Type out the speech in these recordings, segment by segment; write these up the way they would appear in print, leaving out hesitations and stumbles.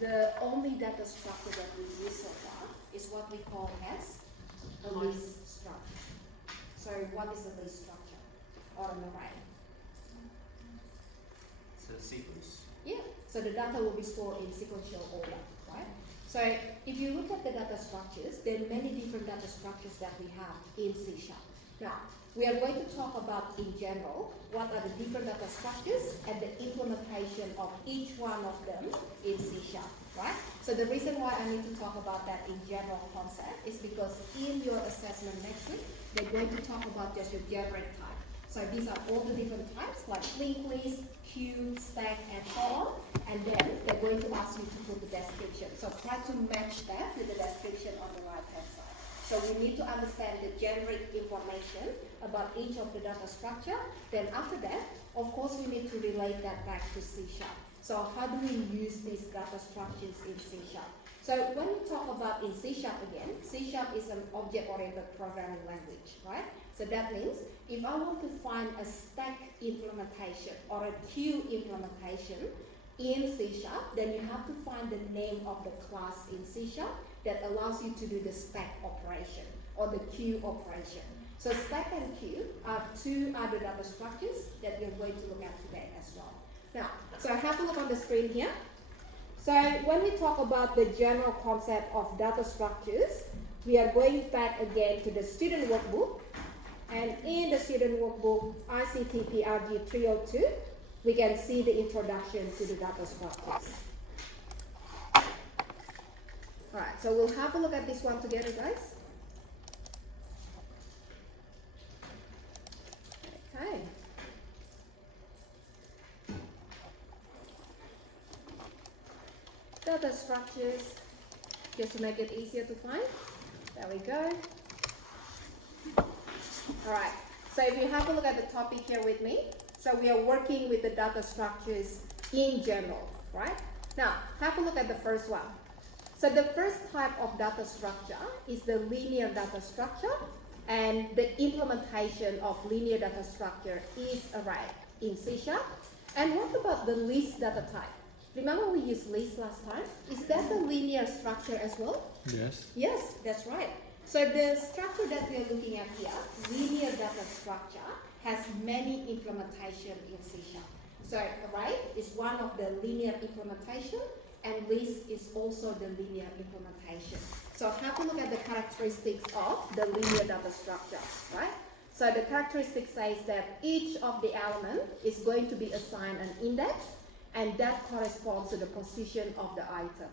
the only data structure that we use so far is what we call as a list structure. So what is a list structure or an array? So sequence. Yeah, so the data will be stored in sequential order, right? So if you look at the data structures, there are many different data structures that we have in C#. Now, we are going to talk about in general what are the different data structures and the implementation of each one of them in C#, right? So the reason why I need to talk about that in general concept is because in your assessment next week, they're going to talk about just your generic type. So these are all the different types like linked list, queue, stack, and so on. And then they're going to ask you to put the description. So try to match that with the description on the right-hand side. So we need to understand the generic information about each of the data structure. Then after that, of course, we need to relate that back to C#. So how do we use these data structures in C#? So when we talk about in C# again, C# is an object-oriented programming language, right? So that means if I want to find a stack implementation or a queue implementation in C#, then you have to find the name of the class in C# that allows you to do the stack operation or the queue operation. So stack and queue are two other data structures that we're going to look at today as well. Now, so have a look on the screen here. So when we talk about the general concept of data structures, we are going back again to the student workbook. And in the student workbook, ICT PRG 302, we can see the introduction to the data structures. Alright, so we'll have a look at this one together, guys. Okay. Data structures, just to make it easier to find. There we go. Alright, so if you have a look at the topic here with me, so we are working with the data structures in general, right? Now, have a look at the first one. So the first type of data structure is the linear data structure, and the implementation of linear data structure is array in C#. And what about the list data type? Remember we used list last time? Is that a linear structure as well? Yes. Yes, that's right. So the structure that we are looking at here, linear data structure, has many implementation in C#. So array is one of the linear implementation, and list is also the linear implementation. So have a look at the characteristics of the linear data structure, right? So the characteristic says that each of the element is going to be assigned an index, and that corresponds to the position of the item.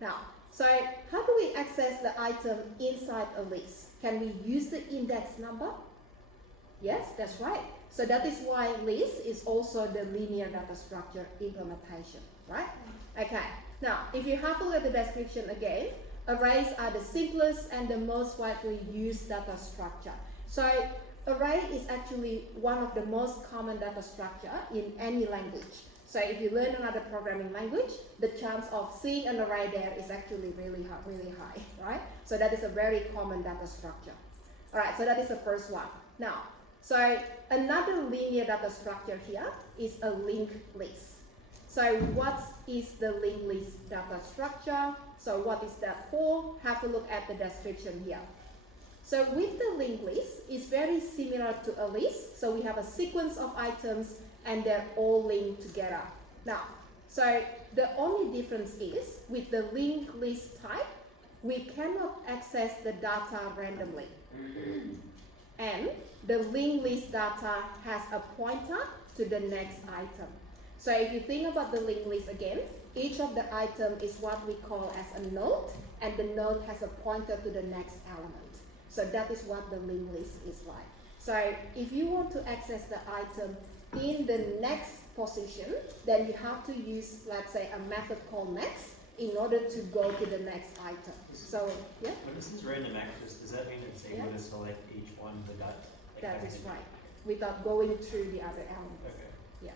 Now, so how do we access the item inside a list? Can we use the index number? Yes, that's right. So that is why list is also the linear data structure implementation, right? Okay, now if you have a look at the description again, arrays are the simplest and the most widely used data structure. So array is actually one of the most common data structure in any language. So if you learn another programming language, the chance of seeing an array there is actually really high, right? So that is a very common data structure. All right, so that is the first one. Now, so another linear data structure here is a linked list. So what is the linked list data structure? So what is that for? Have a look at the description here. So with the linked list, it's very similar to a list. So we have a sequence of items and they're all linked together. Now, so the only difference is with the linked list type, we cannot access the data randomly. And the linked list data has a pointer to the next item. So if you think about the linked list again, each of the item is what we call as a node, and the node has a pointer to the next element. So that is what the linked list is like. So if you want to access the item in the next position, then you have to use, let's say, a method called next in order to go to the next item. So, yeah? When this is random access, does that mean it's able to select each one of the dot? That is right, without going through the other elements. Okay. Yeah.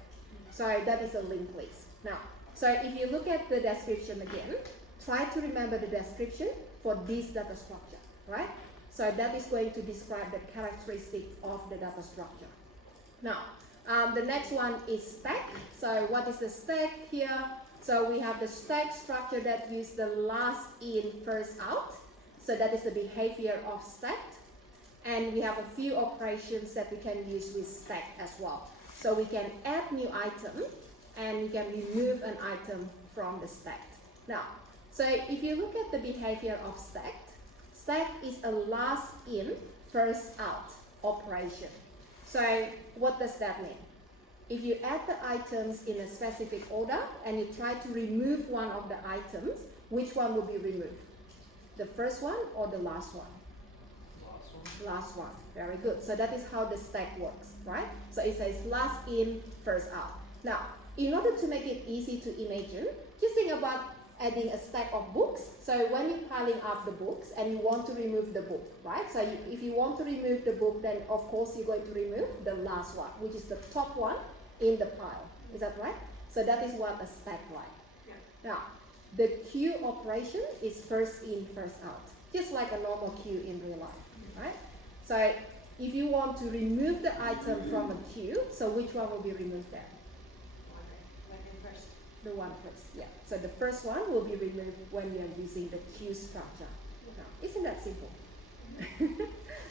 So that is a linked list. Now, so if you look at the description again, try to remember the description for this data structure, right? So that is going to describe the characteristic of the data structure. Now, the next one is stack. So what is the stack here? So we have the stack structure that use the last in, first out. So that is the behavior of stacked. And we have a few operations that we can use with stack as well. So we can add new item and we can remove an item from the stacked. Now, so if you look at the behavior of stacked, stack is a last in, first out operation. So what does that mean? If you add the items in a specific order and you try to remove one of the items, which one will be removed? The first one or the last one? Last one. Very good. So that is how the stack works, right? So it says last in, first out. Now, in order to make it easy to imagine, just think about adding a stack of books. So when you're piling up the books and you want to remove the book, right? So if you want to remove the book, then of course you're going to remove the last one, which is the top one in the pile. Is that right? So that is what a stack like. Yeah. Now, the queue operation is first in, first out, just like a normal queue in real life, right? So if you want to remove the item from a queue, so which one will be removed there? The one first, yeah. So the first one will be removed when you are using the queue structure. Now, isn't that simple?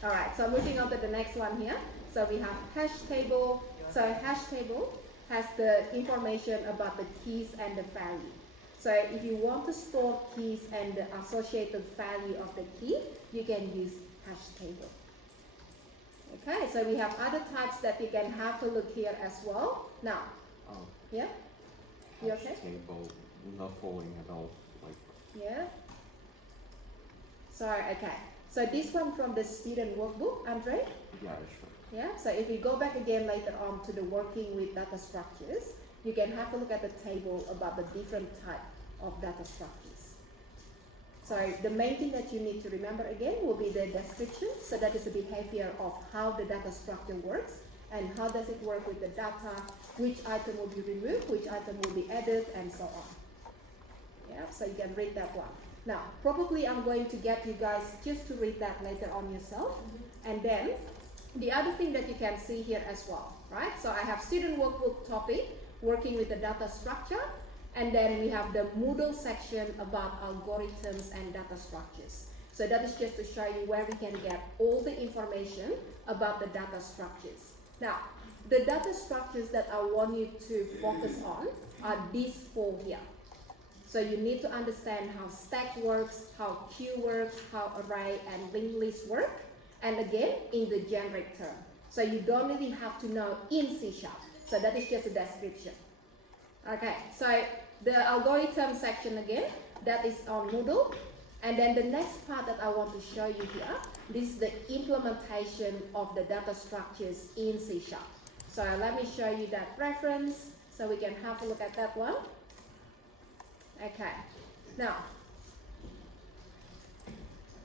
All right, so moving on to the next one here. So we have hash table. So hash table has the information about the keys and the value. So if you want to store keys and the associated value of the key, you can use hash table. Okay, so we have other types that you can have a look here as well. Now, yeah? You okay? Table, not following at all. Like. Yeah. Sorry, okay. So this one from the student workbook, Andre? Yeah, sure. Yeah, so if we go back again later on to the working with data structures, you can have a look at the table about the different type of data structures. So the main thing that you need to remember again will be the description. So that is the behavior of how the data structure works and how does it work with the data, which item will be removed, which item will be added, and so on. Yeah, so you can read that one. Now, probably I'm going to get you guys just to read that later on yourself. And then, the other thing that you can see here as well, right? So I have student workbook topic, working with the data structure, and then we have the Moodle section about algorithms and data structures. So that is just to show you where we can get all the information about the data structures. Now, the data structures that I want you to focus on are these four here. So you need to understand how stack works, how queue works, how array and linked list work, and again, in the generic term. So you don't really have to know in C#. So that is just a description. Okay, so the algorithm section again, that is on Moodle. And then the next part that I want to show you here, this is the implementation of the data structures in C#. So let me show you that reference so we can have a look at that one. Okay, now,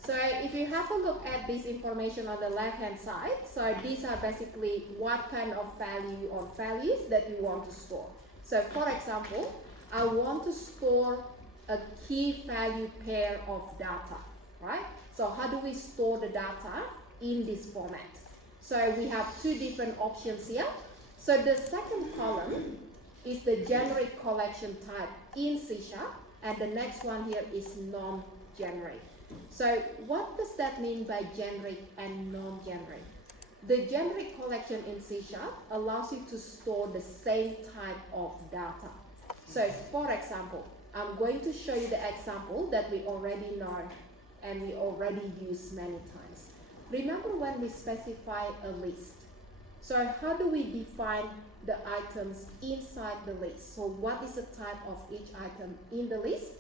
so if you have a look at this information on the left hand side, so these are basically what kind of value or values that you want to store. So for example, I want to store a key value pair of data, right? So how do we store the data in this format? So we have two different options here. So the second column is the generic collection type in C#, and the next one here is non-generic. So what does that mean by generic and non-generic? The generic collection in C# allows you to store the same type of data. So for example, I'm going to show you the example that we already know and we already use many times. Remember when we specify a list? So how do we define the items inside the list? So what is the type of each item in the list?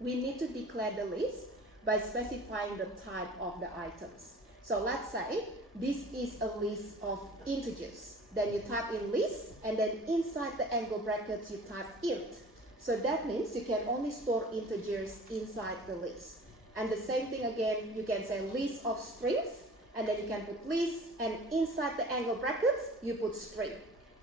We need to declare the list by specifying the type of the items. So let's say this is a list of integers. Then you type in list, and then inside the angle brackets you type int. So that means you can only store integers inside the list. And the same thing again, you can say list of strings, and then you can put list, and inside the angle brackets you put string.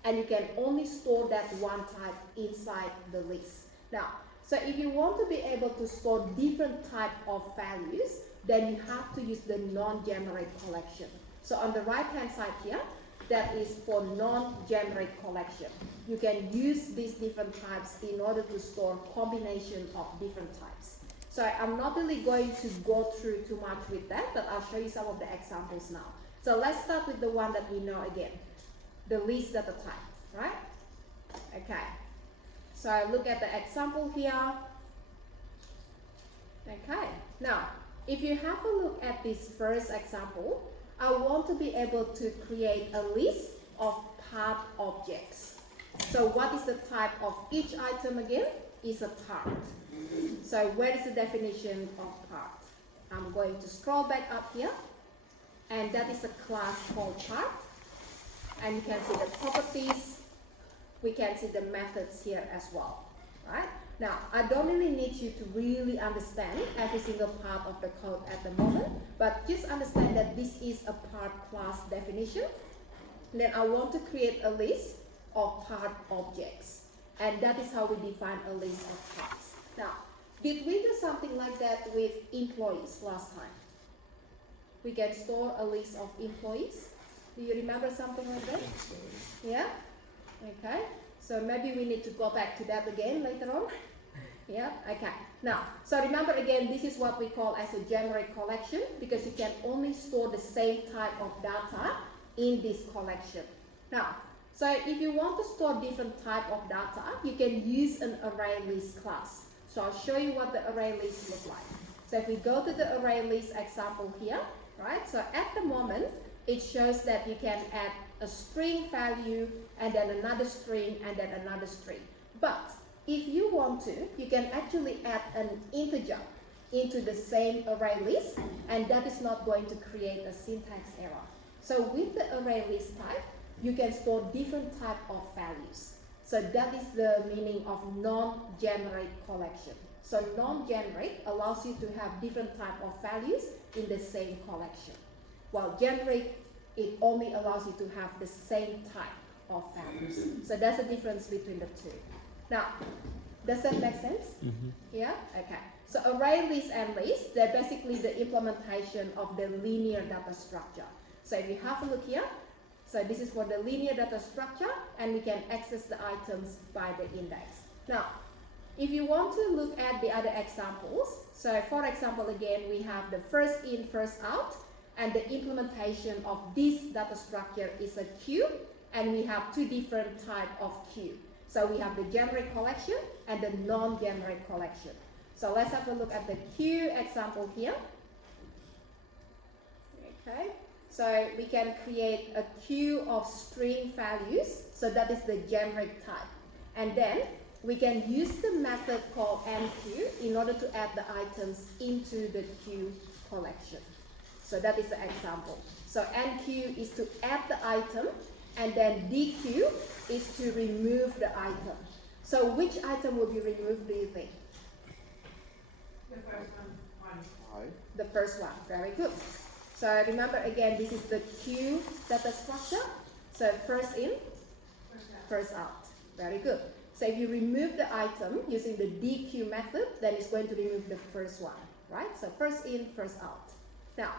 And you can only store that one type inside the list. Now, so if you want to be able to store different type of values, then you have to use the non-generic collection. So on the right hand side here, that is for non-generic collection. You can use these different types in order to store combination of different types. So I'm not really going to go through too much with that, but I'll show you some of the examples now. So let's start with the one that we know again, the list data type, right? Okay, so look at the example here. Okay, now if you have a look at this first example, I want to be able to create a list of part objects. So what is the type of each item again? Is a part. So where is the definition of part? I'm going to scroll back up here, and that is a class called part. And you can see the properties. We can see the methods here as well, right? Now, I don't really need you to really understand every single part of the code at the moment, but just understand that this is a part class definition. Then I want to create a list of part objects, and that is how we define a list of parts. Now, did we do something like that with employees last time? We can store a list of employees. Do you remember something like that? Yeah? Okay. So maybe we need to go back to that again later on. Yeah, okay. Now, so remember again, this is what we call as a generic collection, because you can only store the same type of data in this collection. Now, so if you want to store different type of data, you can use an array list class. So I'll show you what the array list looks like. So if we go to the array list example here, right? So at the moment, it shows that you can add a string value and then another string and then another string. But if you want to, you can actually add an integer into the same array list, and that is not going to create a syntax error. So with the array list type, you can store different type of values. So that is the meaning of non-generic collection. So non-generic allows you to have different type of values in the same collection. While generic, it only allows you to have the same type of values. So that's the difference between the two. Now, does that make sense? Mm-hmm. Yeah? Okay. So array list and list, they're basically the implementation of the linear data structure. So if you have a look here, so this is for the linear data structure, and we can access the items by the index. Now, if you want to look at the other examples, so for example, again, we have the first in, first out, and the implementation of this data structure is a queue, and we have two different types of queue. So we have the generic collection and the non-generic collection. So let's have a look at the queue example here. Okay, so we can create a queue of string values, so that is the generic type. And then we can use the method called enqueue in order to add the items into the queue collection. So that is the example. So enqueue is to add the item, and then dequeue is to remove the item. So which item will be removed, do you think? The first one. The first one, very good. So remember again, this is the queue data structure. So first in, first out. Very good. So if you remove the item using the dequeue method, then it's going to remove the first one, right? So first in, first out. Now,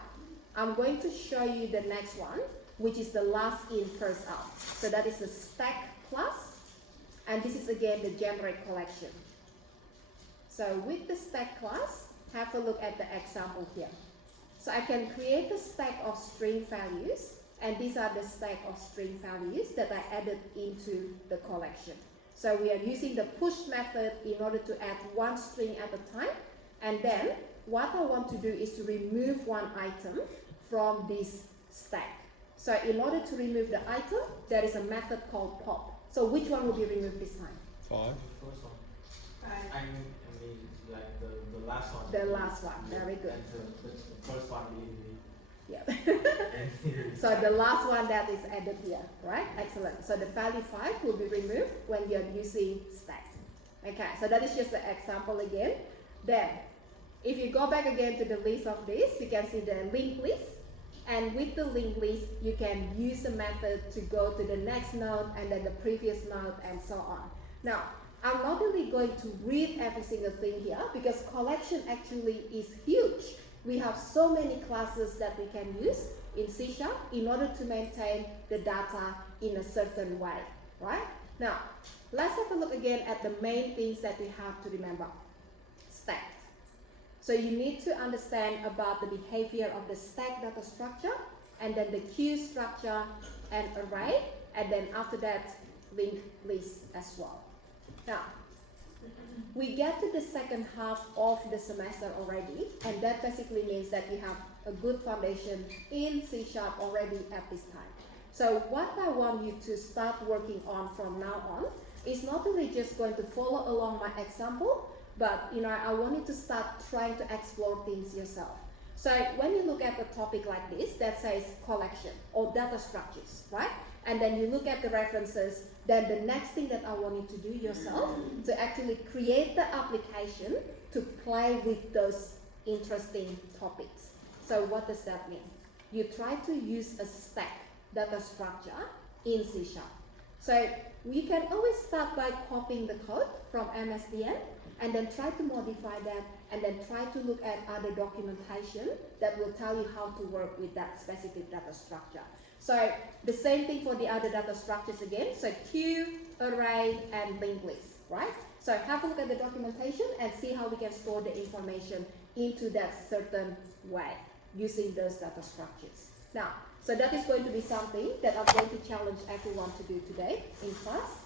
I'm going to show you the next one, which is the last in, first out. So that is the stack class, and this is again the generic collection. So with the stack class, have a look at the example here. So I can create a stack of string values, and these are the stack of string values that I added into the collection. So we are using the push method in order to add one string at a time, and then what I want to do is to remove one item from this stack. So in order to remove the item, there is a method called pop. So which one will be removed this time? 5. First one. Five. I mean, like the last one. The last one, very good. And the first one being Yeah. the. So the last one that is added here, right? Excellent. So the value 5 will be removed when you're using stack. Okay, so that is just an example again. Then, if you go back again to the list of this, you can see the linked list. And with the linked list, you can use a method to go to the next node and then the previous node and so on. Now, I'm not really going to read every single thing here because collection actually is huge. we have so many classes that we can use in C# in order to maintain the data in a certain way, right? Now, let's have a look again at the main things that we have to remember. Stacked. So you need to understand about the behavior of the stacked data structure, and then the queue structure and array, and then after that, linked list as well. Now, we get to the second half of the semester already, and that basically means that you have a good foundation in C# already at this time. So what I want you to start working on from now on is not only just going to follow along my example, but I want you to start trying to explore things yourself. So when you look at a topic like this that says collection or data structures, right? And then you look at the references, then the next thing that I want you to do yourself to actually create the application to play with those interesting topics. So what does that mean? You try to use a stack data structure in C#. So you can always start by copying the code from MSDN and then try to modify that and then try to look at other documentation that will tell you how to work with that specific data structure. So the same thing for the other data structures again. So queue, array, and linked list, right? So have a look at the documentation and see how we can store the information into that certain way using those data structures. Now, so that is going to be something that I'm going to challenge everyone to do today in class.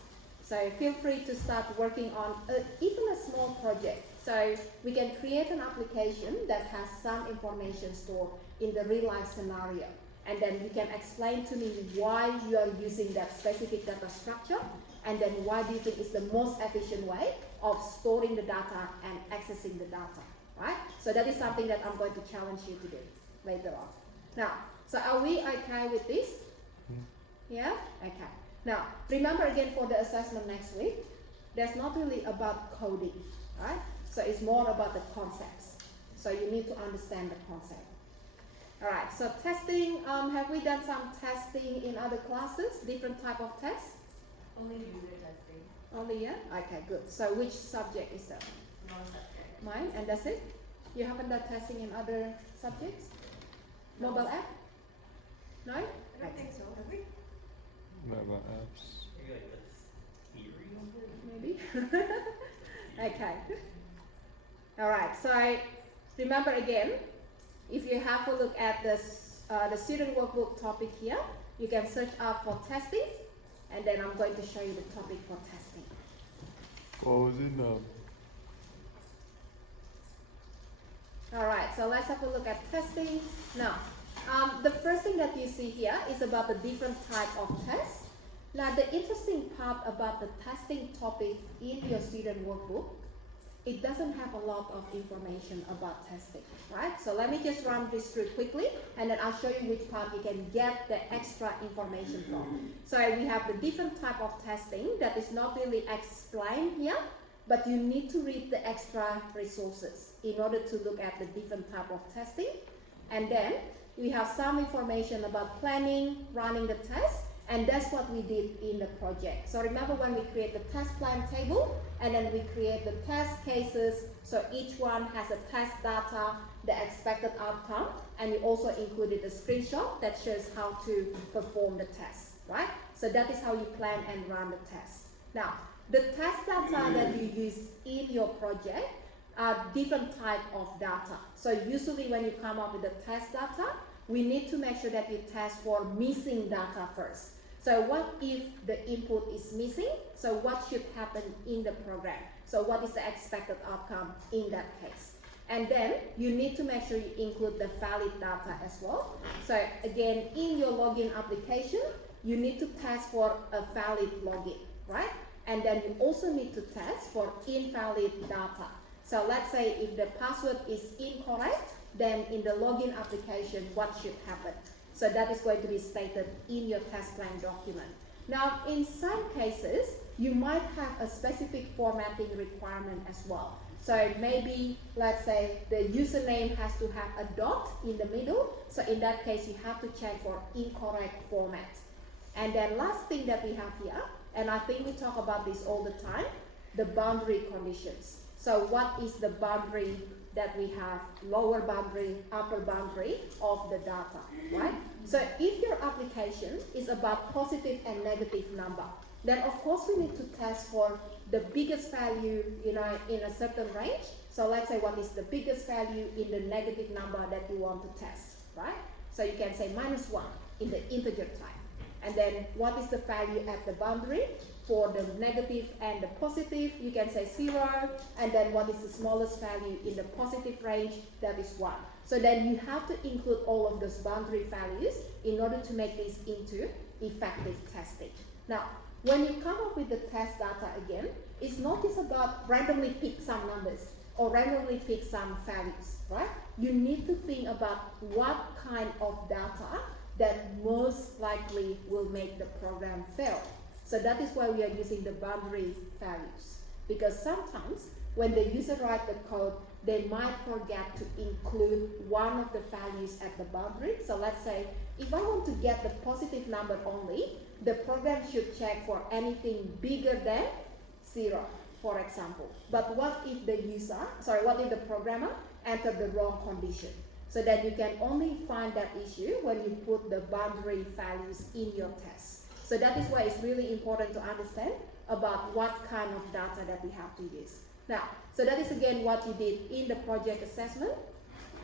So feel free to start working on even a small project. So we can create an application that has some information stored in the real life scenario. And then you can explain to me why you are using that specific data structure, and then why do you think is the most efficient way of storing the data and accessing the data, right? So that is something that I'm going to challenge you to do later on. Now, so are we okay with this? Yeah? Okay. Now, remember again for the assessment next week, that's not really about coding, right? So it's more about the concepts. So you need to understand the concept. All right, so testing, have we done some testing in other classes, different type of tests? Only user testing, Only, yeah? Okay, good. So which subject is that? non-subject. Mine, and that's it? You haven't done testing in other subjects? No. Mobile app? No? I don't think so, have we? Mobile apps. Maybe like the theory of it? Maybe. Okay. All right. So remember again, if you have a look at this, the student workbook topic here, you can search up for testing, and then I'm going to show you the topic for testing. What was it? No. All right. So let's have a look at testing now. The first thing that you see here is about the different type of tests. Now, the interesting part about the testing topic in your student workbook, it doesn't have a lot of information about testing, right? So let me just run this through quickly, and then I'll show you which part you can get the extra information from. So we have the different type of testing that is not really explained here, but you need to read the extra resources in order to look at the different type of testing. And then we have some information about planning, running the test, and that's what we did in the project. So remember when we create the test plan table, and then we create the test cases, so each one has a test data, the expected outcome, and we also included a screenshot that shows how to perform the test, right? So that is how you plan and run the test. Now, the test data that you use in your project are different type of data. So usually when you come up with the test data, we need to make sure that you test for missing data first. So what if the input is missing? So what should happen in the program? So what is the expected outcome in that case? And then you need to make sure you include the valid data as well. So again, in your login application, you need to test for a valid login, right? And then you also need to test for invalid data. So let's say if the password is incorrect, then in the login application, what should happen? So that is going to be stated in your test plan document. Now, in some cases, you might have a specific formatting requirement as well. So maybe, let's say, the username has to have a dot in the middle. So in that case, you have to check for incorrect format. And then last thing that we have here, and I think we talk about this all the time, the boundary conditions. So what is the boundary that we have, lower boundary, upper boundary of the data, right? So if your application is about positive and negative number, then of course we need to test for the biggest value, in a certain range. So let's say what is the biggest value in the negative number that you want to test, right? So you can say -1 in the integer type. And then what is the value at the boundary? For the negative and the positive, you can say 0, and then what is the smallest value in the positive range? That is 1. So then you have to include all of those boundary values in order to make this into effective testing. Now, when you come up with the test data again, it's not just about randomly pick some numbers or randomly pick some values, right? You need to think about what kind of data that most likely will make the program fail. So that is why we are using the boundary values. Because sometimes when the user writes the code, they might forget to include one of the values at the boundary. So let's say, if I want to get the positive number only, the program should check for anything bigger than 0, for example. But what if the programmer entered the wrong condition? So that you can only find that issue when you put the boundary values in your test. So that is why it's really important to understand about what kind of data that we have to use. Now, so that is again what you did in the project assessment,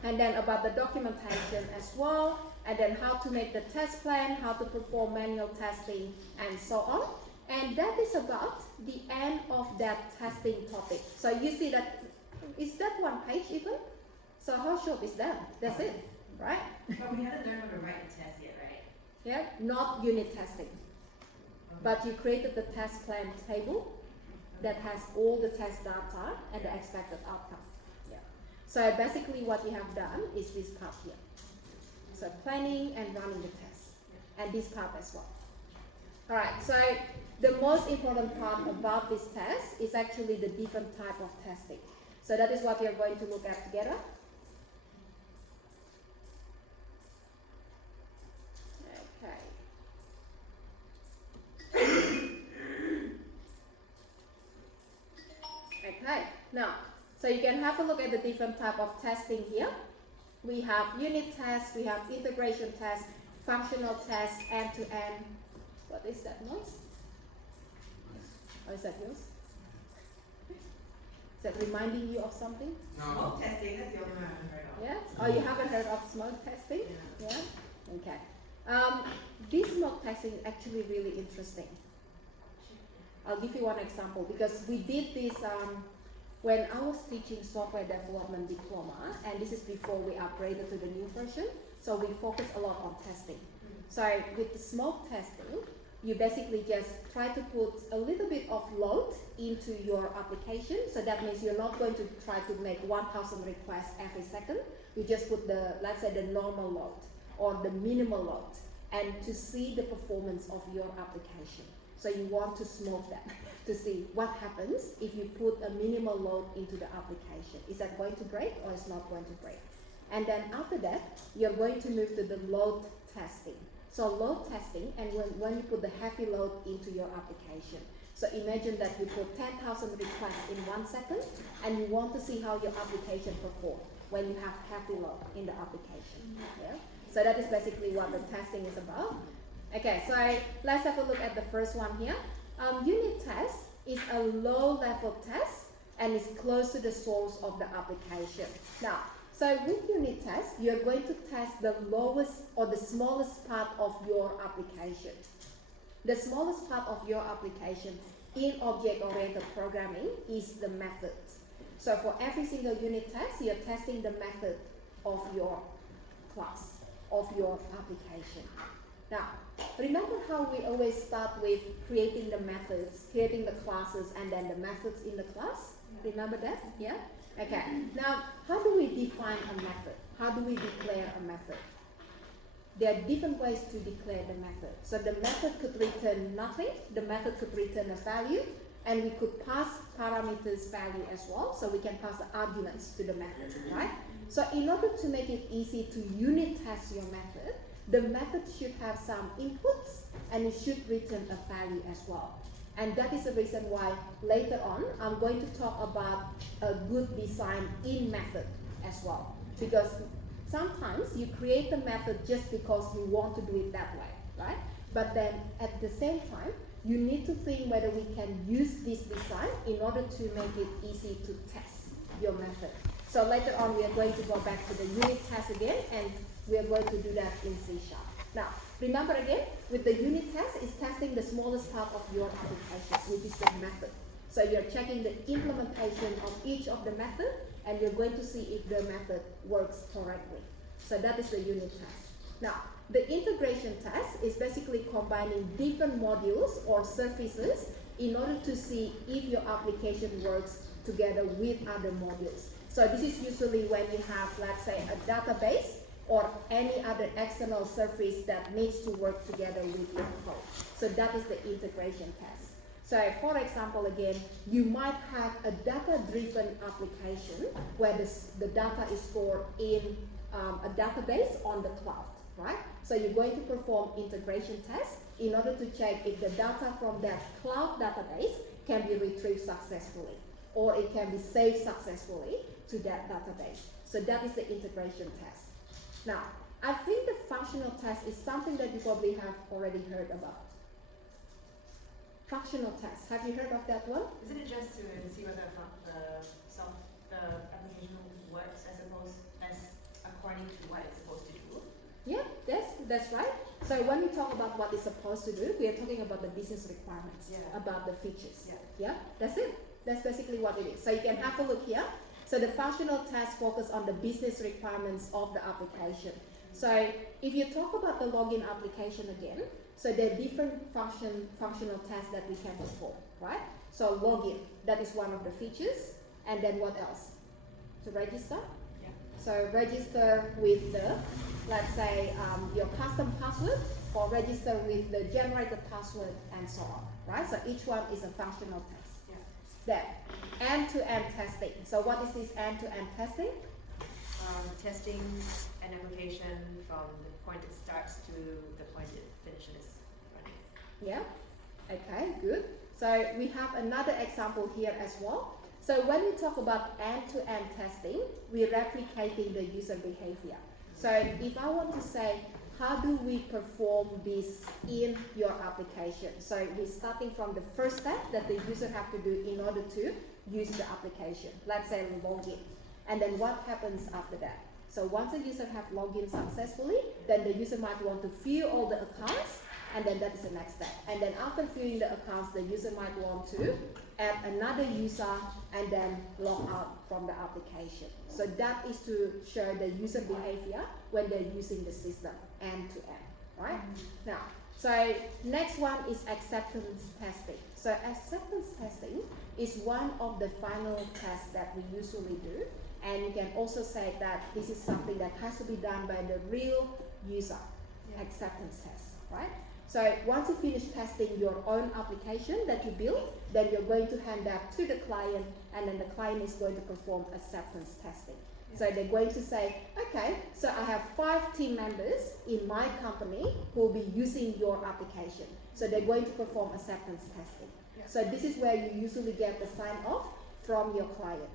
and then about the documentation as well, and then how to make the test plan, how to perform manual testing, and so on. And that is about the end of that testing topic. So you see that, is that one page even? So how short is that? That's it, right? But we haven't learned how to write a test yet, right? Yeah, not unit testing. But you created the test plan table that has all the test data and the expected outcome. Yeah. So basically what you have done is this part here. So planning and running the test. And this part as well. Alright, so the most important part about this test is actually the different type of testing. So that is what we are going to look at together. Okay, now, so you can have a look at the different type of testing here. We have unit tests, we have integration tests, functional tests, end-to-end. What is that noise? Or is that yours? Is that reminding you of something? Smoke testing, that's the only one I haven't heard of. Yeah? Oh, you haven't heard of smoke testing? Yeah? Okay. This smoke testing is actually really interesting. I'll give you one example because we did this when I was teaching software development diploma, and this is before we upgraded to the new version. So we focus a lot on testing. So with the smoke testing, you basically just try to put a little bit of load into your application. So that means you're not going to try to make 1,000 requests every second. You just put the, let's say, the normal load or the minimal load, and to see the performance of your application. So you want to smoke that to see what happens if you put a minimal load into the application. Is that going to break or is not going to break? And then after that, you're going to move to the load testing. So load testing, and when you put the heavy load into your application. So imagine that you put 10,000 requests in 1 second, and you want to see how your application performs when you have heavy load in the application. Yeah? So that is basically what the testing is about. Okay, so let's have a look at the first one here. Unit test is a low-level test and is close to the source of the application. Now, so with unit test, you're going to test the lowest or the smallest part of your application. The smallest part of your application in object-oriented programming is the method. So for every single unit test, you're testing the method of your class, of your application. Now, remember how we always start with creating the methods, creating the classes, and then the methods in the class? Yeah. Remember that? Yeah? Okay. Now, how do we define a method? How do we declare a method? There are different ways to declare the method. So the method could return nothing, the method could return a value, and we could pass parameters value as well, so we can pass the arguments to the method, right? So in order to make it easy to unit test your method should have some inputs and it should return a value as well. And that is the reason why later on I'm going to talk about a good design in method as well. Because sometimes you create the method just because you want to do it that way, right? But then at the same time, you need to think whether we can use this design in order to make it easy to test your method. So later on we are going to go back to the unit test again, and we are going to do that in C#. Now, remember again, with the unit test, it's testing the smallest part of your application, which is the method. So you're checking the implementation of each of the method, and you're going to see if the method works correctly. So that is the unit test. Now, the integration test is basically combining different modules or services in order to see if your application works together with other modules. So this is usually when you have, let's say, a database or any other external service that needs to work together with your code. So that is the integration test. So for example, again, you might have a data-driven application where the data is stored in a database on the cloud, right? So you're going to perform integration tests in order to check if the data from that cloud database can be retrieved successfully, or it can be saved successfully to that database. So that is the integration test. Now, I think the functional test is something that you probably have already heard about. Functional test, have you heard of that one? Isn't it just to see whether the application works according to what it's supposed to do? Yeah, that's right. So when we talk about what it's supposed to do, we are talking about the business requirements, about the features. Yeah, that's it. That's basically what it is. So you can have a look here. So the functional tests focus on the business requirements of the application. So if you talk about the login application again, so there are different functional tests that we can perform, right? So login, that is one of the features. And then what else? To register? Yeah. So register with the, let's say, your custom password, or register with the generated password, and so on, right? So each one is a functional test. Then, end-to-end testing. So what is this end-to-end testing? Testing an application from the point it starts to the point it finishes running. Yeah, okay, good. So we have another example here as well. So when we talk about end-to-end testing, we're replicating the user behavior. So if I want to say, how do we perform this in your application? So we're starting from the first step that the user have to do in order to use the application. Let's say login. And then what happens after that? So once the user have logged in successfully, then the user might want to view all the accounts, and then that is the next step. And then after viewing the accounts, the user might want to add another user and then log out from the application. So that is to show the user behavior when they're using the system end to end, right? Now, so next one is acceptance testing. So acceptance testing is one of the final tests that we usually do. And you can also say that this is something that has to be done by the real user, acceptance test, right? So once you finish testing your own application that you built, then you're going to hand that to the client, and then the client is going to perform acceptance testing. So they're going to say, okay, so I have 5 team members in my company who will be using your application. So they're going to perform acceptance testing. So this is where you usually get the sign off from your client,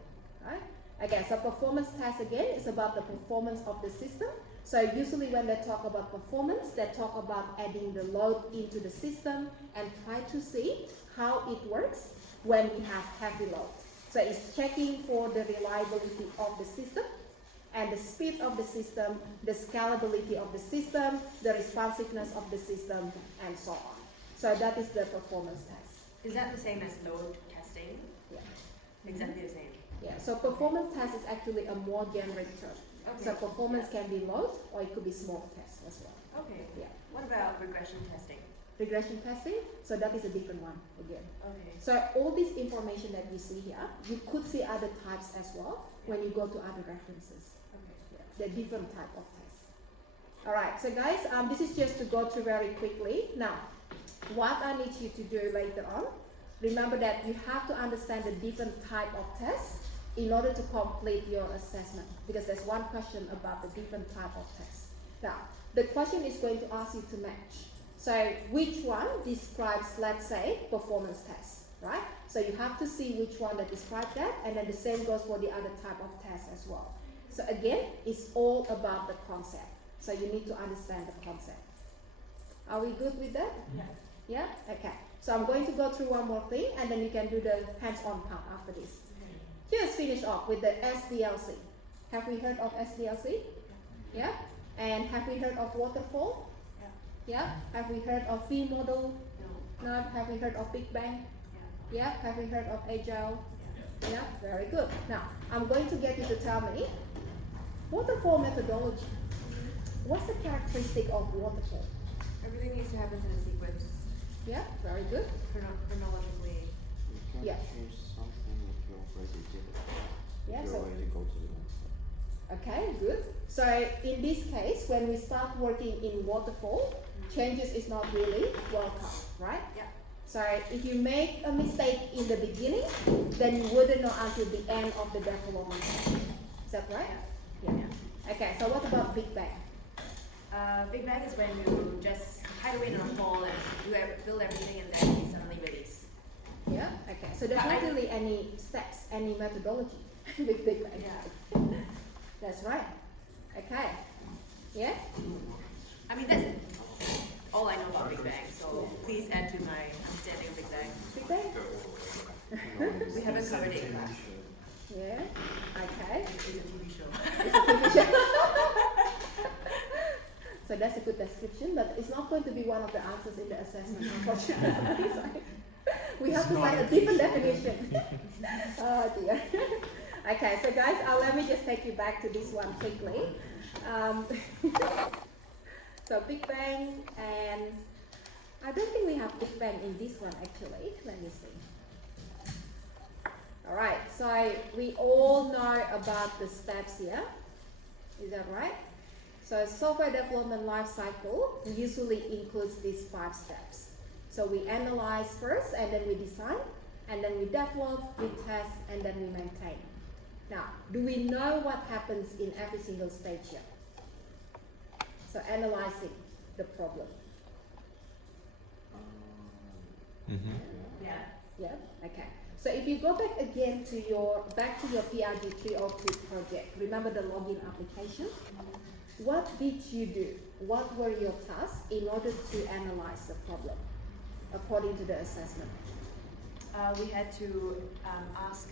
right? Okay, so performance test again is about the performance of the system. So usually when they talk about performance, they talk about adding the load into the system and try to see how it works when we have heavy load. So it's checking for the reliability of the system and the speed of the system, the scalability of the system, the responsiveness of the system, and so on. So that is the performance test. Is that the same as load testing? Yeah. Exactly the same. Yeah, so performance test is actually a more generic term. Okay. So performance can be load, or it could be smoke test as well. Okay. Yeah. What about regression testing? Regression testing, so that is a different one again. Okay. So all this information that you see here, you could see other types as well when you go to other references. Okay. Yeah, they're different type of tests. All right, so guys, this is just to go through very quickly. Now, what I need you to do later on, remember that you have to understand the different type of tests in order to complete your assessment, because there's one question about the different type of tests. Now, the question is going to ask you to match. So which one describes, let's say, performance tests, right? So you have to see which one that describes that, and then the same goes for the other type of test as well. So again, it's all about the concept. So you need to understand the concept. Are we good with that? Yeah. Yeah? Okay. So I'm going to go through one more thing, and then you can do the hands-on part after this. Just finish off with the SDLC. Have we heard of SDLC? Yeah? And have we heard of waterfall? Yeah? Have we heard of V model? No. No? Have we heard of Big Bang? Yeah. Yeah? Have we heard of Agile? Yeah? Very good. Now, I'm going to get you to tell me waterfall methodology. What's the characteristic of waterfall? Everything needs to happen in a sequence, Yeah? Very good. chronologically. You can Yeah. change something if you already did it. Yeah, If you so already go to the next step. okay, good. So in this case, when we start working in waterfall, changes is not really welcome, right? Yeah. So if you make a mistake in the beginning, then you wouldn't know until the end of the development. Is that right? Yeah. Okay, so what about Big Bang? Big Bang is when you just hide away in a hole and build everything and then you suddenly release. Yeah? Okay, so there's But not I- really any steps, any methodology with Big Bang. Yeah. That's right. Okay. Yeah? I mean, that's all I know about Big Bang, so please add to my understanding of Big Bang. Big Bang? We haven't covered it in class. Yeah? Okay. It's a TV show. It's a TV show. So that's a good description, but it's not going to be one of the answers in the assessment, unfortunately. Sorry. We have to find a different definition. Oh dear. Okay, so guys, let me just take you back to this one quickly. So Big Bang, and I don't think we have Big Bang in this one actually. Let me see. Alright, so we all know about the steps here. Is that right? So software development life cycle usually includes these 5 steps. So we analyze first, and then we design, and then we develop, we test, and then we maintain. Now, do we know what happens in every single stage here? So analyzing the problem. Mm-hmm. Yeah. Yeah. Okay. So if you go back again to your PRG 302 project, remember the login application? What did you do? What were your tasks in order to analyze the problem according to the assessment? We had to ask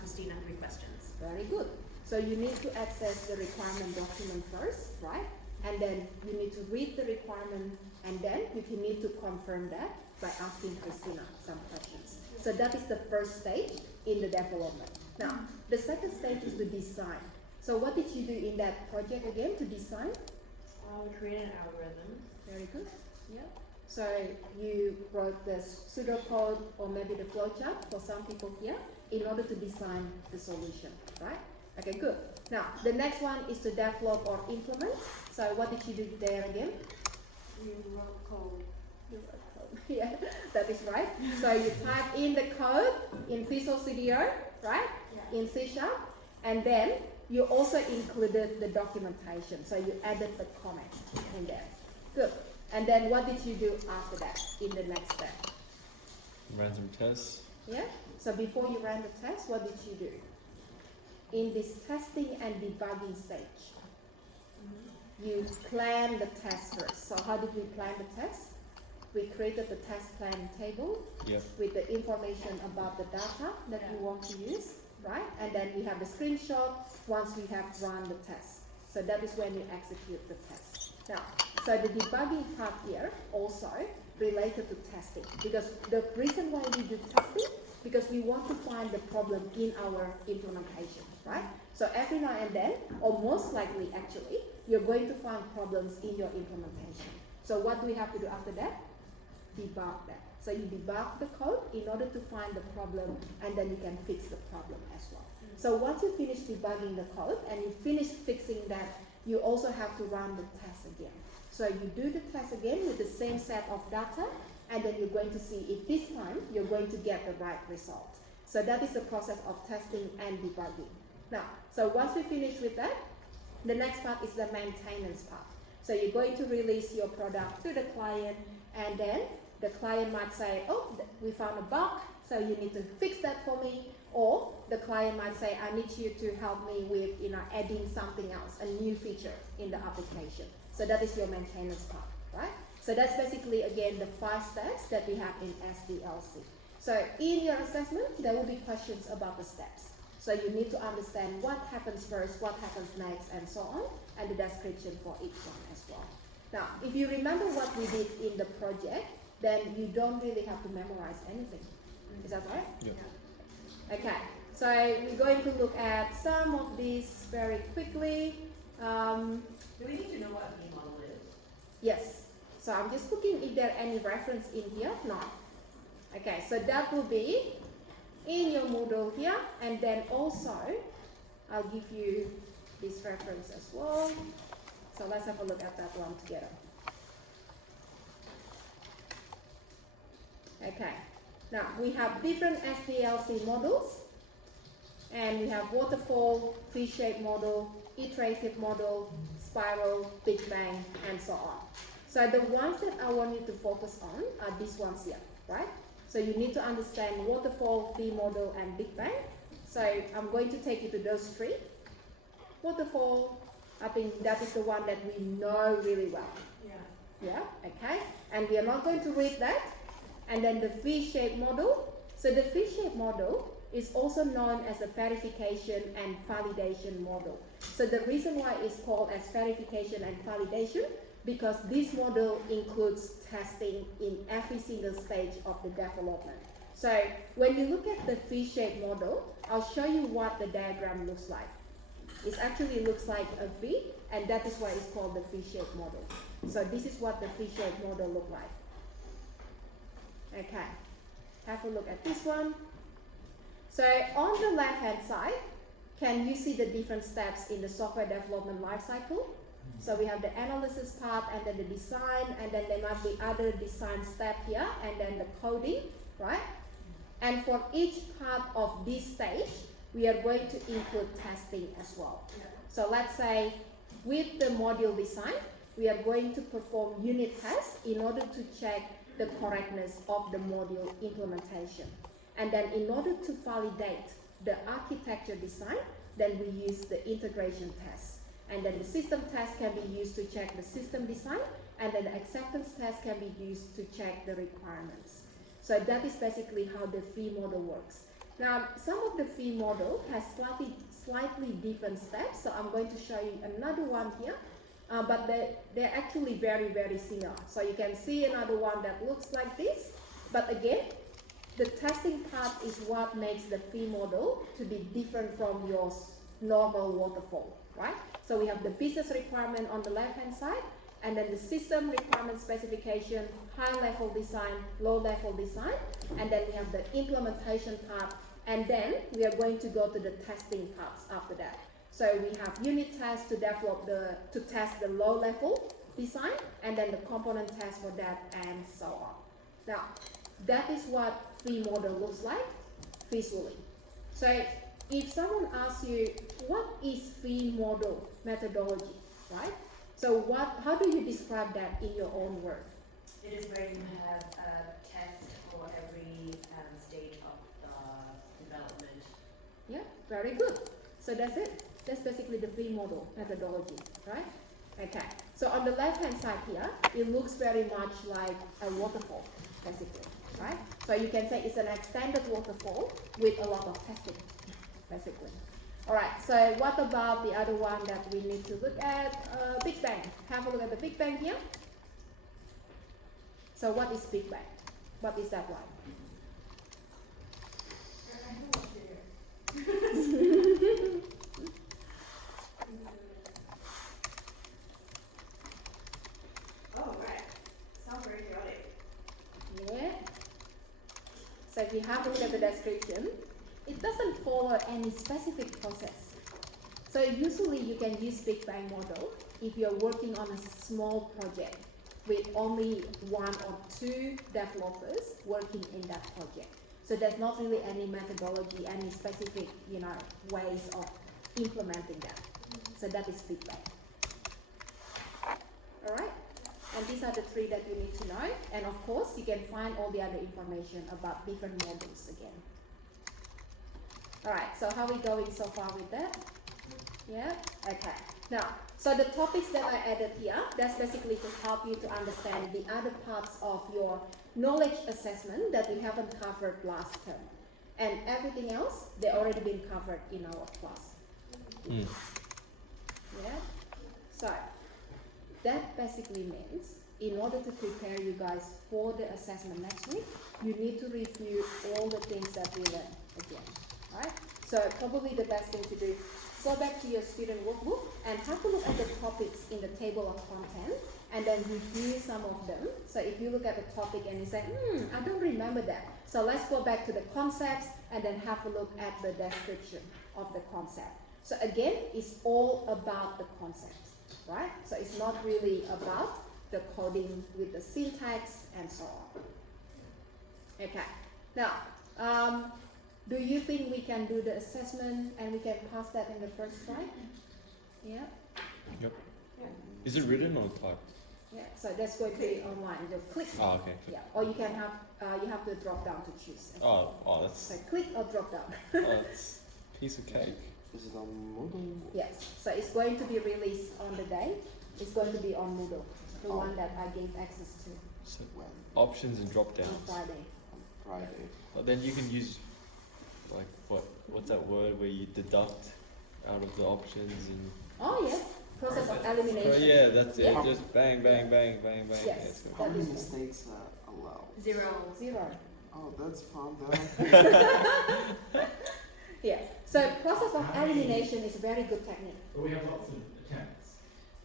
Christina 3 questions. Very good. So you need to access the requirement document first, right? And then you need to read the requirement, and then you can need to confirm that by asking Christina some questions. So that is the first stage in the development. Now, the second stage is the design. So what did you do in that project again to design? We created an algorithm. Very good. Yeah. So you wrote the pseudocode or maybe the flowchart for some people here in order to design the solution, right? Okay, good. Now, the next one is to develop or implement. So what did you do there again? We wrote code. You wrote code. Yeah, that is right. So you type in the code in Visual Studio, right? Yeah. In C#, and then you also included the documentation. So you added the comments in there. Good. And then what did you do after that in the next step? Ran some tests. Yeah? So before you ran the test, what did you do? In this testing and debugging stage, you plan the test first. So how did we plan the test? We created the test plan table Yep. with the information about the data that you want to use, right? And then we have the screenshot once we have run the test. So that is when you execute the test. Now, so the debugging part here also related to testing, because the reason why we do testing, because we want to find the problem in our implementation, right? So every now and then, or most likely actually, you're going to find problems in your implementation. So what do we have to do after that? Debug that. So you debug the code in order to find the problem, and then you can fix the problem as well. So once you finish debugging the code and you finish fixing that, you also have to run the test again. So you do the test again with the same set of data, and then you're going to see if this time you're going to get the right result. So that is the process of testing and debugging. Now, so once we finish with that, the next part is the maintenance part. So you're going to release your product to the client, and then the client might say, oh, we found a bug, so you need to fix that for me. Or the client might say, I need you to help me with adding something else, a new feature in the application. So that is your maintenance part, right? So that's basically, again, the 5 steps that we have in SDLC. So in your assessment, there will be questions about the steps. So you need to understand what happens first, what happens next, and so on, and the description for each one as well. Now, if you remember what we did in the project, then you don't really have to memorize anything. Is that right? Yeah. Okay, so we're going to look at some of these very quickly. Do we need to know what a V model is? Yes, so I'm just looking if there are any reference in here. No. Okay, so that will be in your Moodle here, and then also I'll give you this reference as well. So let's have a look at that one together. Okay, now we have different SDLC models, and we have waterfall, V-shaped model, iterative model, spiral, Big Bang, and so on. So the ones that I want you to focus on are these ones here, right? So you need to understand waterfall, V model, and Big Bang. So I'm going to take you to those 3. Waterfall, I think that is the one that we know really well. Yeah, okay. And we are not going to read that. And then the V-shaped model. So the V-shaped model is also known as a verification and validation model. So the reason why it's called as verification and validation, because this model includes testing in every single stage of the development. So when you look at the V-shaped model, I'll show you what the diagram looks like. It actually looks like a V, and that is why it's called the V-shaped model. So this is what the V-shaped model looks like. Okay, have a look at this one. So on the left-hand side, can you see the different steps in the software development lifecycle? So we have the analysis part, and then the design, and then there might be other design step here, and then the coding, right? And for each part of this stage, we are going to include testing as well. So let's say with the module design, we are going to perform unit tests in order to check the correctness of the module implementation. And then in order to validate the architecture design, then we use the integration test. And then the system test can be used to check the system design, and then the acceptance test can be used to check the requirements. So that is basically how the fee model works. Now, some of the fee model has slightly different steps, so I'm going to show you another one here, but they're actually very, very similar. So you can see another one that looks like this, but again, the testing part is what makes the fee model to be different from your normal waterfall, right? So we have the business requirement on the left-hand side, and then the system requirement specification, high-level design, low-level design, and then we have the implementation part, and then we are going to go to the testing parts after that. So we have unit tests to develop to test the low-level design, and then the component test for that, and so on. Now, that is what fee model looks like visually. So if someone asks you, what is fee model methodology, right? So how do you describe that in your own words? It is where you have a test for every stage of the development. Yeah, very good. So that's it. That's basically the fee model methodology, right? Okay. So on the left-hand side here, it looks very much like a waterfall, basically, right? So you can say it's an extended waterfall with a lot of testing, basically. All right, so what about the other one that we need to look at? Big Bang. Have a look at the Big Bang here. So what is Big Bang? What is that one? Oh, right. Sounds very chaotic. Yeah. So if you have a look at the description, it doesn't follow any specific process. So usually you can use Big Bang model if you're working on a small project with only 1 or 2 developers working in that project. So there's not really any methodology, any specific, ways of implementing that. So that is Big Bang. All right. And these are the three that you need to know. And of course, you can find all the other information about different modules again. Alright, so how are we going so far with that? Yeah? Okay. Now, so the topics that I added here, that's basically to help you to understand the other parts of your knowledge assessment that we haven't covered last term. And everything else, they already been covered in our class. Mm. Yeah? So, that basically means, in order to prepare you guys for the assessment next week, you need to review all the things that we learned again. Right? So, probably the best thing to do, go back to your student workbook and have a look at the topics in the table of content and then review some of them. So if you look at the topic and you say, I don't remember that. So let's go back to the concepts and then have a look at the description of the concept. So again, it's all about the concepts, right? So it's not really about the coding with the syntax and so on. Okay, now, do you think we can do the assessment and we can pass that in the first try? Yeah? Yep. Is it written or typed? Yeah, so that's going to be online. You click. Oh, okay. Yeah, or you can have, you have to drop down to choose. That's So click or drop down. that's a piece of cake. Is it on Moodle? Yes, so it's going to be released on the day. It's going to be on Moodle, the one that I gave access to So When? options and drop on downs. Friday. On Friday. But then you can use like what's that word where you deduct out of the options and Oh yes, process of elimination. oh yeah, that's it. Yeah. Just bang bang bang bang bang. Yes. Yes. How That many is- mistakes are allowed? 0. 0. Oh, that's fun though. Yeah, so process of elimination is a very good technique. But we have lots of attempts.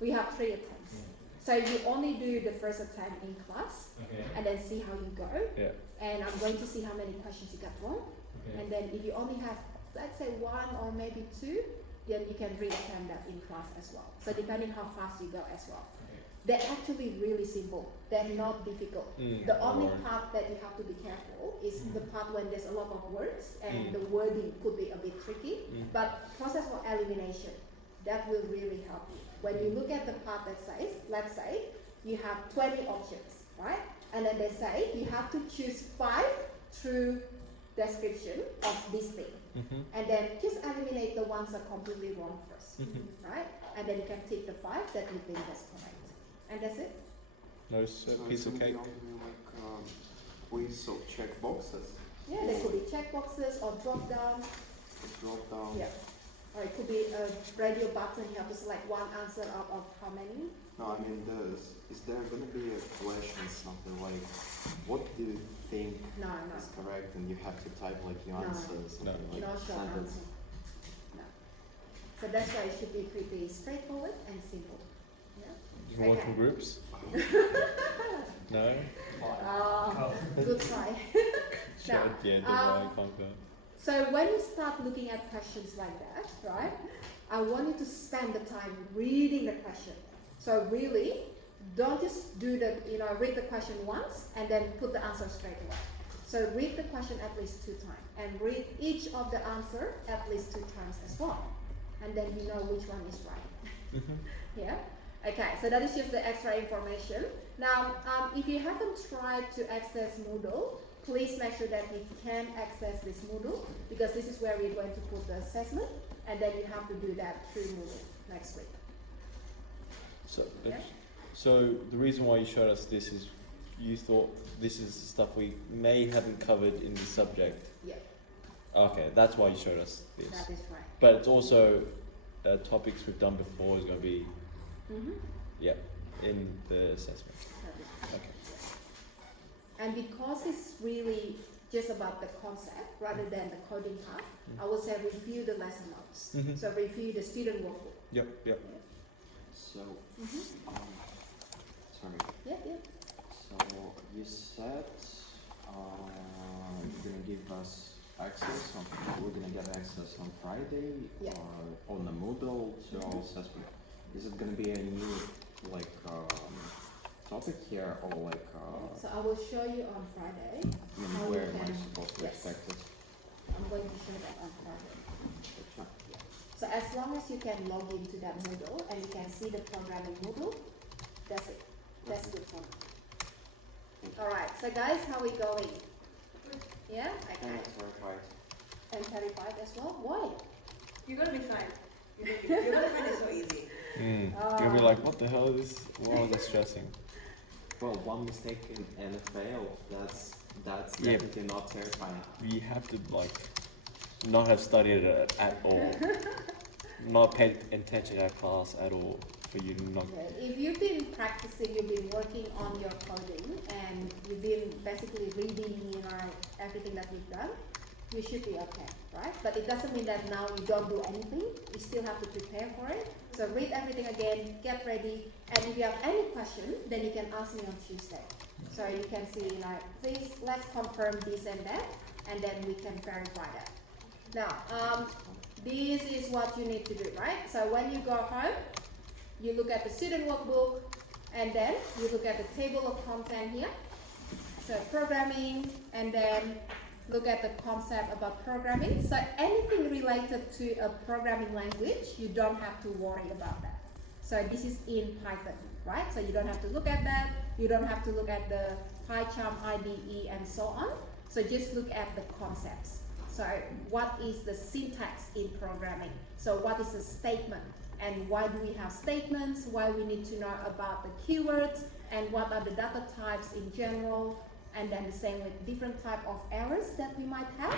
We have 3 attempts. So you only do the first attempt in class Okay. and then see how you go. Yeah. And I'm going to see how many questions you got wrong. Okay. And then if you only have, let's say 1 or maybe 2, then you can re-attempt that in class as well. So depending how fast you go as well. Okay. They're actually really simple. They're not difficult. Mm. The only Alright. part that you have to be careful is the part when there's a lot of words and Mm. the wording could be a bit tricky. Mm. But process for elimination, that will really help you. When you look at the part that says, let's say, you have 20 options, right? And then they say you have to choose 5 true description of this thing. Mhm. And then just eliminate the ones that are completely wrong first, Mhm. right? And then you can tick the 5 that you think is correct. And that's it. No So piece of it's cake. gonna be like quiz of check boxes. Yeah, there could be checkboxes or drop down. Drop down. Yeah. Or it could be a radio button, you have to select one answer out of how many? No, I mean is there gonna be a question something like what do you think No, is correct and you have to type like your No. answer something no, like no short sentence. answer. No. So that's why it should be pretty straightforward and simple. Yeah. You can work Okay. in groups. No. Oh, good try. Now, Sure, yeah, conquer. So when you start looking at questions like that, right, I want you to spend the time reading the question. So really, don't just do the, read the question once and then put the answer straight away. So read the question at least 2 times and read each of the answer at least 2 times as well. And then you know which one is right. Mhm. Yeah? Okay, so that is just the extra information. Now, if you haven't tried to access Moodle, please make sure that you can access this Moodle because this is where we're going to put the assessment and then you have to do that through Moodle next week. So, Yeah. so the reason why you showed us this is you thought this is stuff we may haven't covered in the subject. Yeah, Okay, that's why you showed us this. that is right. But it's also topics we've done before is going to be in the assessment. That is right. Okay. And because it's really just about the concept rather than the coding part, I would say review the lesson notes. Mhm. So review the student workbook. Yep. Yep. So Mm-hmm. sorry. Yeah, yeah. So you said you're gonna give us access on we're gonna get access on Friday Yeah. on the Moodle to our assessment. Is it gonna be a new like topic here or like So I will show you on Friday. I mean, how where you am I can- supposed to yes. expect it? I'm going to show that on Friday. Gotcha. So as long as you can log into that Moodle and you can see the program in Moodle, that's it. That's good for me. Alright, so guys, how we going? Yeah? Okay. And it's verified. And terrified as well? Why? You're gonna be fine. You're gonna find it so easy. You'll be like, what the hell is this? Why was I stressing? Well, one mistake and a fail, that's Yeah. definitely not terrifying. You have to like not have studied it at all, not paid attention at class at all for you to not. Okay. If you've been practicing, you've been working on your coding, and you've been basically reading, everything that you've done, you should be okay, right? But it doesn't mean that now you don't do anything. You still have to prepare for it. So read everything again, get ready, and if you have any question, then you can ask me on Tuesday. So you can see please let's confirm this and that, and then we can verify that. Now, this is what you need to do, right? So when you go home, you look at the student workbook, and then you look at the table of content here. So programming, and then look at the concept about programming. So anything related to a programming language, you don't have to worry about that. So this is in Python, right? So you don't have to look at that. You don't have to look at the PyCharm IDE and so on. So just look at the concepts. So what is the syntax in programming? So what is a statement? And why do we have statements? Why we need to know about the keywords? And what are the data types in general? And then the same with different type of errors that we might have,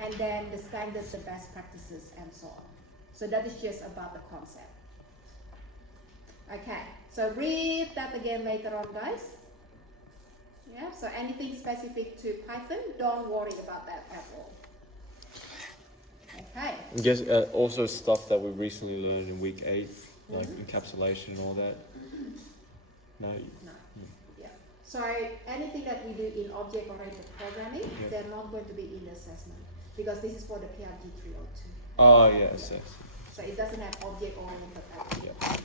and then the standards, the best practices, and so on. So that is just about the concept. Okay, so read that again later on, guys. Yeah, so anything specific to Python, don't worry about that at all. Okay. Yes, also stuff that we recently learned in week 8, like encapsulation and all that. No. No. Yeah. So anything that we do in object-oriented programming, they're not going to be in the assessment because this is for the PRG 302. Oh yeah, assess. So it doesn't have object-oriented. Yeah.